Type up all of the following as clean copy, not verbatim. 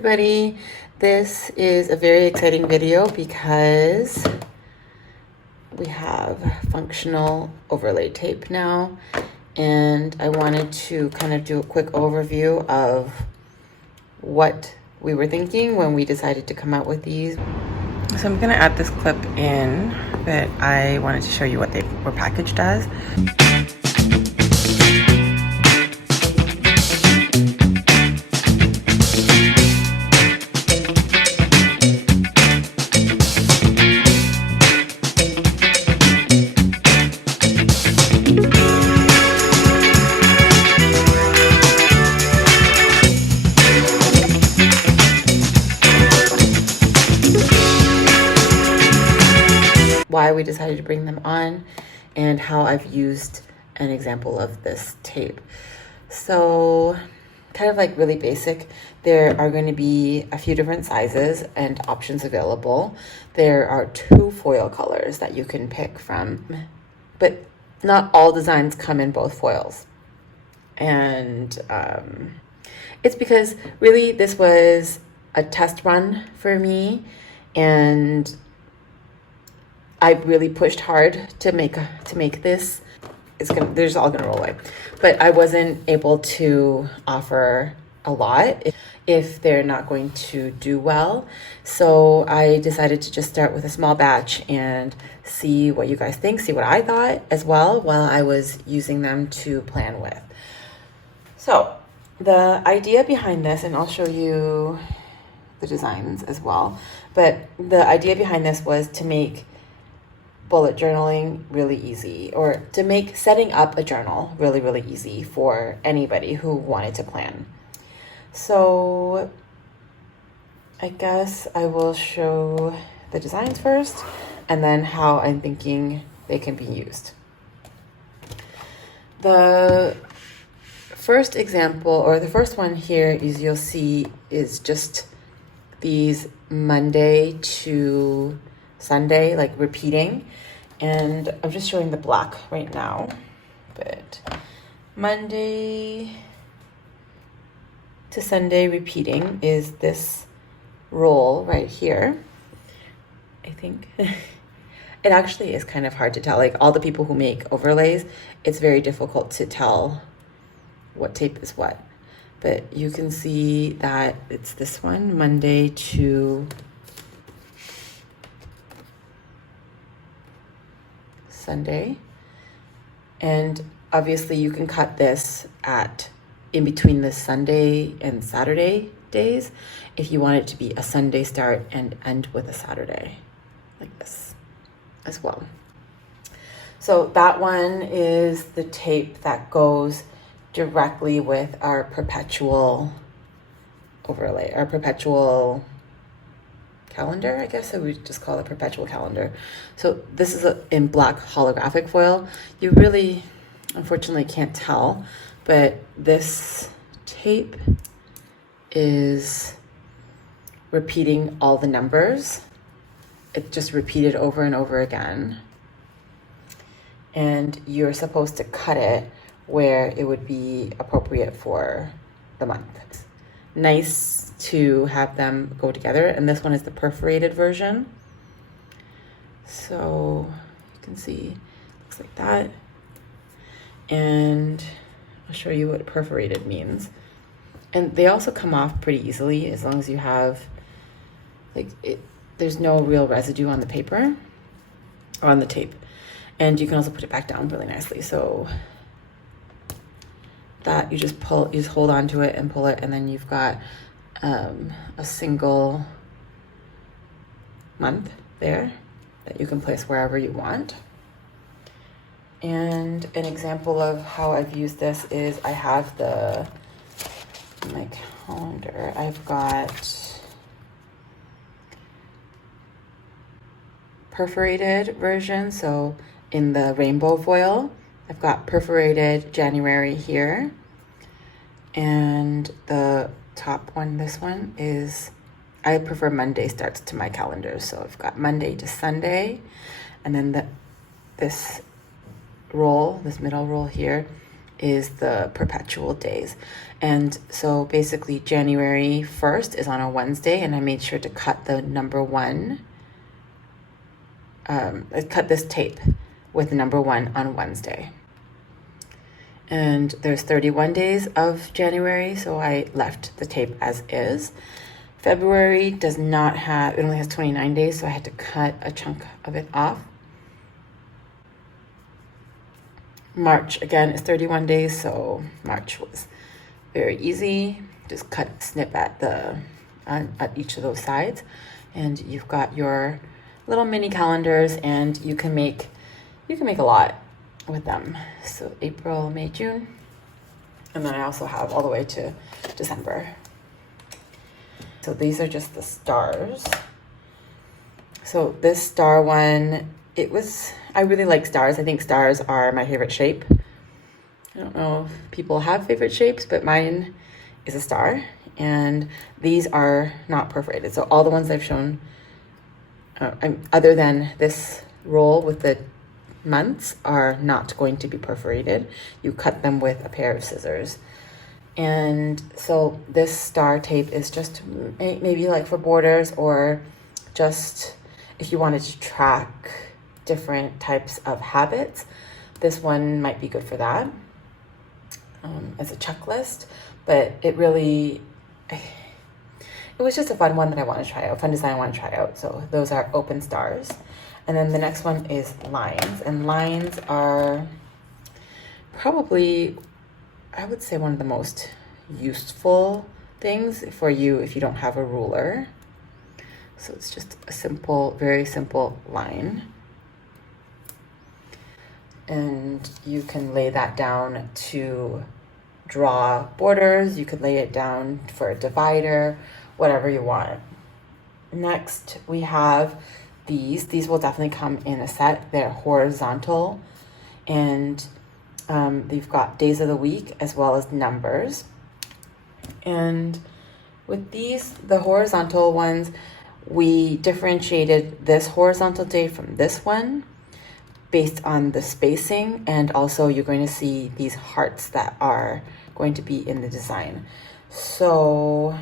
everybody. This is a very exciting video because we have functional overlay tape now, and I wanted to kind of do a quick overview of what we were thinking when we decided to come out with these. So I'm gonna add this clip in, but I wanted to show you what they were packaged as. Why we decided to bring them on and how I've used an example of this tape. So kind of like really basic, there are going to be a few different sizes and options available. There are 2 foil colors that you can pick from, but not all designs come in both foils. And it's because really this was a test run for me, and I really pushed hard to make this. They're just all gonna roll away, but I wasn't able to offer a lot if they're not going to do well. So I decided to just start with a small batch and see what you guys think, see what I thought as well while I was using them to plan with. So the idea behind this, and I'll show you the designs as well, but the idea behind this was to make bullet journaling really easy, or to make setting up a journal really easy for anybody who wanted to plan. So I guess I will show the designs first and then how I'm thinking they can be used. The first example, or the first one here, is you'll see is just these Monday to Sunday, like repeating, and I'm just showing the black right now, but Monday to Sunday repeating is this roll right here. I think it actually is kind of hard to tell, like all the people who make overlays, it's very difficult to tell what tape is what, but you can see that it's this one, Monday to Sunday, and obviously you can cut this in between the Sunday and Saturday days if you want it to be a Sunday start and end with a Saturday, like this as well. So that one is the tape that goes directly with our Perpetual overlay, our Perpetual calendar, I guess I would just call it Perpetual calendar. So this is in black holographic foil. You really, unfortunately, can't tell, but this tape is repeating all the numbers. It's just repeated over and over again. And you're supposed to cut it where it would be appropriate for the month. Nice to have them go together, and this one is the perforated version. So you can see, looks like that. And I'll show you what perforated means. And they also come off pretty easily as long as you have, there's no real residue on the paper, or on the tape. And you can also put it back down really nicely. So that you just hold on to it and pull it, and then you've got a single month there that you can place wherever you want. And an example of how I've used this is I have my calendar. I've got perforated version, so in the rainbow foil, I've got perforated January here, and the top one, this one, is, I prefer Monday starts to my calendar, so I've got Monday to Sunday, and then this roll, this middle roll here, is the Perpetual days. And so basically January 1st is on a Wednesday, and I made sure to cut the number 1, I cut this tape with number 1 on Wednesday. And there's 31 days of January, so I left the tape as is. February does not have, it only has 29 days, so I had to cut a chunk of it off. March, again, is 31 days, so March was very easy. Just snip at at each of those sides, and you've got your little mini calendars, and you can make a lot with them. So April, May, June, and then I also have all the way to December. So these are just the stars. So this star one, I really like stars. I think stars are my favorite shape. I don't know if people have favorite shapes, but mine is a star, and these are not perforated. So all the ones I've shown, other than this roll with the months, are not going to be perforated. You cut them with a pair of scissors. And so this star tape is just maybe like for borders, or just if you wanted to track different types of habits, this one might be good for that, as a checklist. But it was just a fun one that I want to try out, fun design I want to try out. So those are open stars. And then the next one is lines, and lines are probably, I would say, one of the most useful things for you if you don't have a ruler. So it's just a simple, very simple line. And you can lay that down to draw borders. You could lay it down for a divider, whatever you want. Next, we have these. These will definitely come in a set. They're horizontal, and they've got days of the week as well as numbers. And with these, the horizontal ones, we differentiated this horizontal day from this one based on the spacing, and also you're going to see these hearts that are going to be in the design. So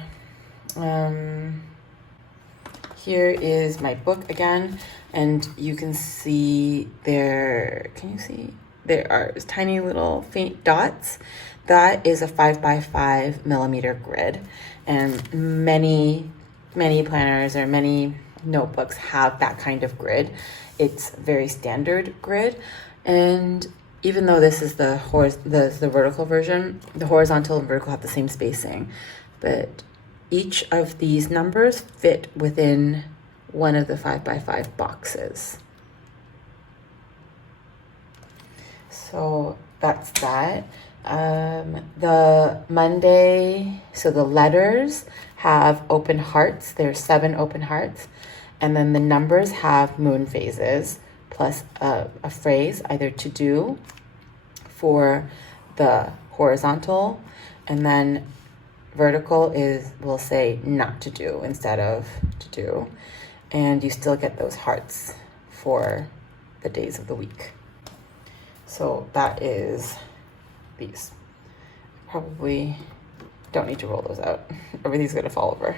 here is my book again, and you can see there, can you see? There are tiny little faint dots. That is a 5x5 millimeter grid, and many planners or many notebooks have that kind of grid. It's very standard grid, and even though this is the vertical version, the horizontal and vertical have the same spacing, but each of these numbers fit within one of the 5x5 boxes. So that's that. The Monday, so the letters have open hearts. There's 7 open hearts. And then the numbers have moon phases plus a phrase, either to do for the horizontal, and then vertical will say not to do instead of to do. And you still get those hearts for the days of the week. So that is these. Probably don't need to roll those out. Everything's gonna fall over.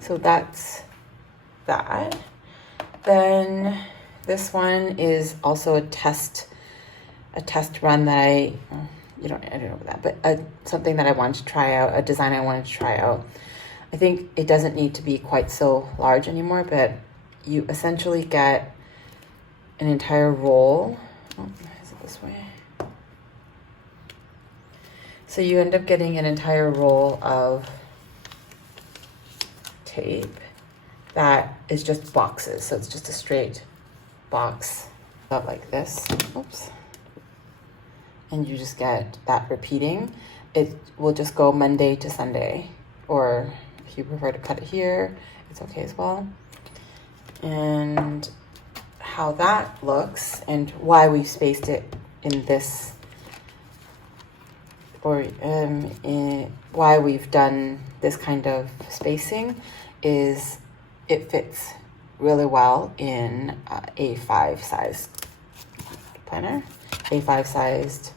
So that's that. Then this one is also a test run that I don't know that, but something that I wanted to try out, a design I wanted to try out. I think it doesn't need to be quite so large anymore, but you essentially get an entire roll. Oh, is it this way? So you end up getting an entire roll of tape that is just boxes. So it's just a straight box about like this. Oops. And you just get that repeating. It will just go Monday to Sunday, or if you prefer to cut it here, it's okay as well. And how that looks and why we've spaced it in this, or why we've done this kind of spacing, is it fits really well in a A5 size planner. A5 sized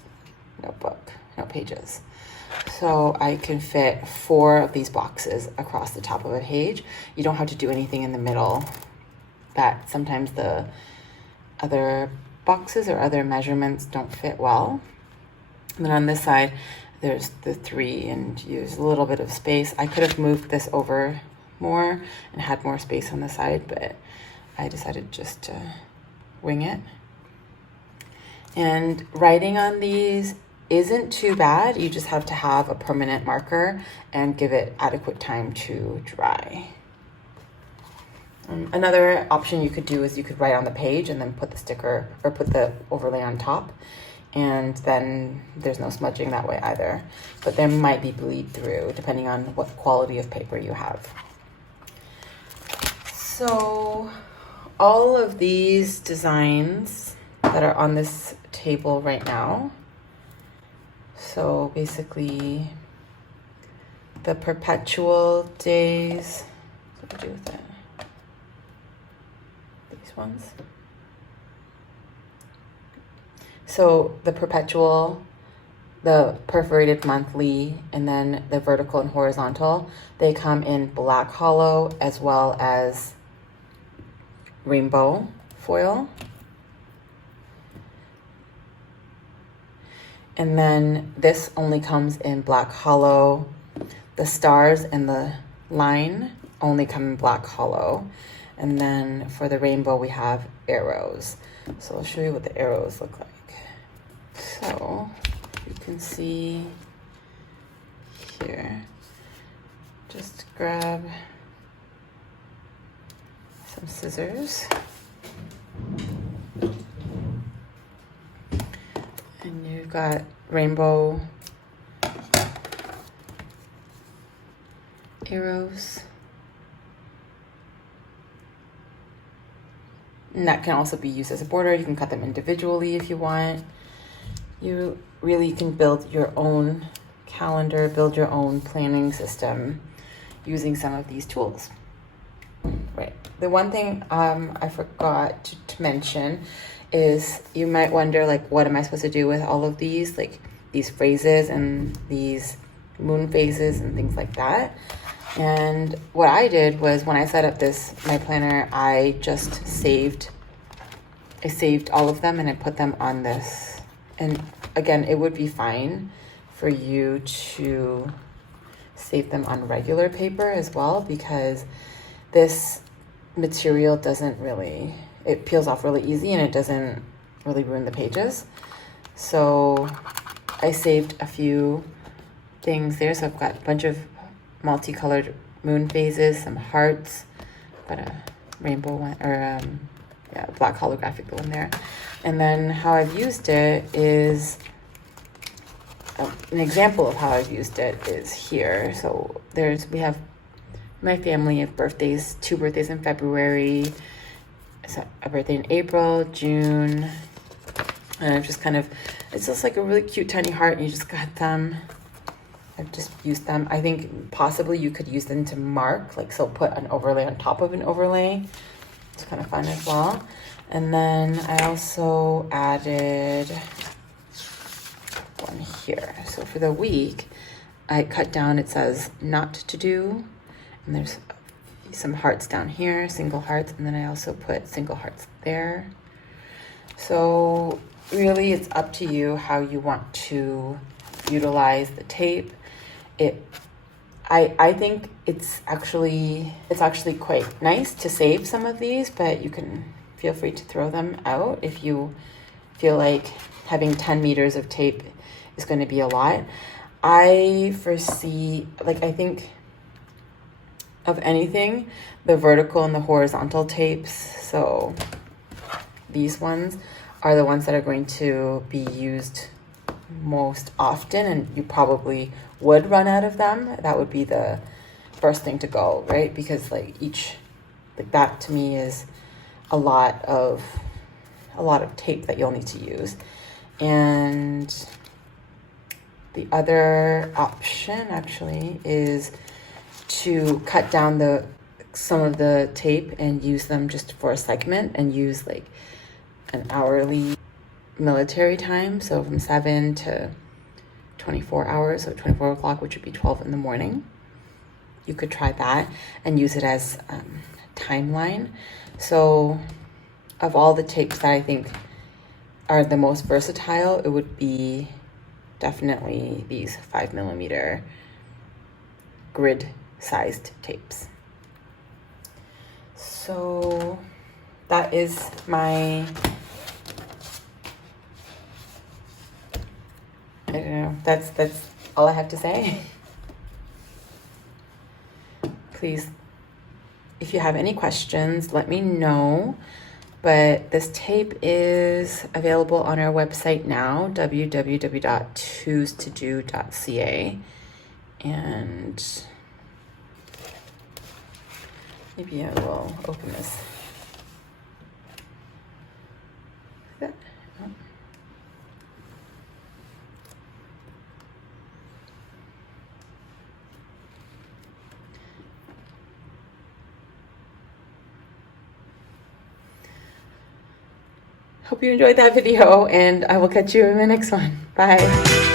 notebook, no pages. So I can fit 4 of these boxes across the top of a page. You don't have to do anything in the middle that sometimes the other boxes or other measurements don't fit well. And then on this side, there's the 3 and use a little bit of space. I could have moved this over more and had more space on the side, but I decided just to wing it. And writing on these isn't too bad. You just have to have a permanent marker and give it adequate time to dry. Another option you could do is you could write on the page and then put the sticker or put the overlay on top, and then there's no smudging that way either. But there might be bleed through depending on what quality of paper you have. So all of these designs that are on this table right now, so basically the Perpetual days, what do we do with it? These ones. So the Perpetual, the perforated monthly, and then the vertical and horizontal, they come in black Holo as well as rainbow foil. And then this only comes in black Holo. The stars and the line only come in black Holo. And then for the rainbow, we have arrows. So I'll show you what the arrows look like. So you can see here, just grab some scissors. And you've got rainbow arrows. And that can also be used as a border. You can cut them individually if you want. You really can build your own calendar, build your own planning system using some of these tools. Right. The one thing I forgot to mention is you might wonder, like, what am I supposed to do with all of these, like these phrases and these moon phases and things like that. And what I did was when I set up my planner, I just saved all of them and I put them on this. And again, it would be fine for you to save them on regular paper as well, because this material it peels off really easy and it doesn't really ruin the pages. So I saved a few things there. So I've got a bunch of multicolored moon phases, some hearts, got a rainbow one, or black holographic one there. And then how I've used it is, an example of how I've used it is here. So we have my family of birthdays, 2 birthdays in February, so a birthday in April, June, and I've just it's just like a really cute tiny heart, and you just got them. I've just used them. I think possibly you could use them to mark, like, so put an overlay on top of an overlay. It's kind of fun as well. And then I also added one here. So for the week, I cut down, it says not to do, and there's some hearts down here, single hearts, and then I also put single hearts there. So really it's up to you how you want to utilize the tape. I think it's actually quite nice to save some of these, but you can feel free to throw them out if you feel like having 10 meters of tape is going to be a lot. I foresee, I think of anything, the vertical and the horizontal tapes, so these ones are the ones that are going to be used most often, and you probably would run out of them. That would be the first thing to go, right? Because that to me is a lot of tape that you'll need to use. And the other option actually is to cut down some of the tape and use them just for a segment, and use like an hourly military time, so from 7 to 24 hours, so 24 o'clock, which would be 12 in the morning. You could try that and use it as timeline. So of all the tapes that I think are the most versatile, it would be definitely these 5mm grid sized tapes. So that is my, I don't know, that's all I have to say. Please, if you have any questions, let me know. But this tape is available on our website now, www.choosetodo.ca. And maybe I will open this. Like that. Oh. Hope you enjoyed that video, and I will catch you in the next one. Bye.